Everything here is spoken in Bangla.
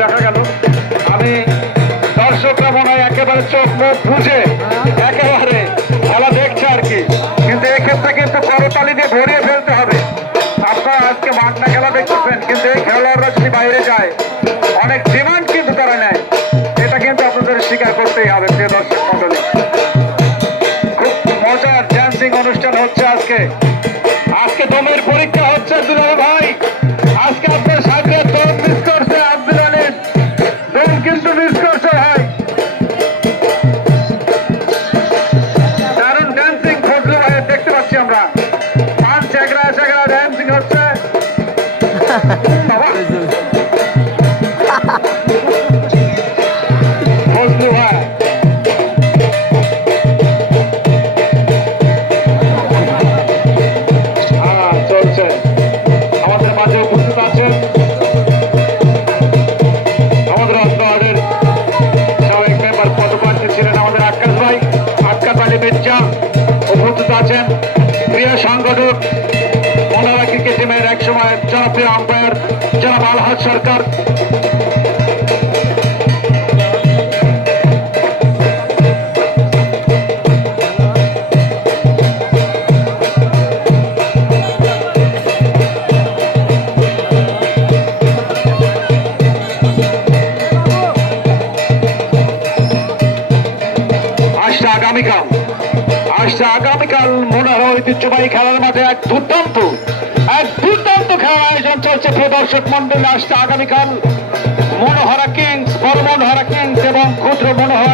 দেখা গেল আমি দর্শকরা মনে হয় একেবারে চোখ মুখ বুঝে একেবারে খেলা দেখছে আর কি, কিন্তু এক্ষেত্রে কিন্তু করতালি দিয়ে ভরিয়ে ফেলতে হবে। আপনারা আজকে মাঠনা খেলা দেখতেছেন, কিন্তু এই খেলোয়াড়রা যদি বাইরে যায় অনেক ডিমান্ড কিন্তু তারা নেয়, এটা কিন্তু আপনাদের স্বীকার করতেই হবে। প্রিয় দর্শক মন্ডলী, খুব মজার ড্যান্সিং অনুষ্ঠান হচ্ছে আজকে। আজকে দমের পরীক্ষা হচ্ছে দুলাল ভাই। আজকে আপনার সাথে দম মিস করছে আব্দুল আলীম, দম কিন্তু মিস করছে ভাই। দারুণ ড্যান্সিং ফজলু ভাই দেখতে পাচ্ছি আমরা, পাঁচ চ্যাগড়া চ্যাগড়া ড্যান্সিং হচ্ছে বাবা। ফজলু ভাই চলছে, আমাদের মাঝে উপস্থিত আছেন আমাদের অন্তরের সাবেক মেম্বার পদপ্রার্থী ছিলেন আমাদের আক্কাস ভাই, আক্কাস আলী মির্জা উপস্থিত আছেন। প্রিয় সংগঠক মনোরা ক্রিকেট টিমের এক সময় জনপ্রিয় আম্পায়ার জনাব আলহাজ সরকার, আগামীকাল মনে হয় ঐতিহ্যবাহী খেলার মাঠে এক দুর্দান্ত খেলার আয়োজন চলছে। প্রিয় দর্শক মন্ডলী, আসছে আগামীকাল মনোহরা কিংস, বড় মনোহরা কিংস এবং ক্ষুদ্র মনোহরা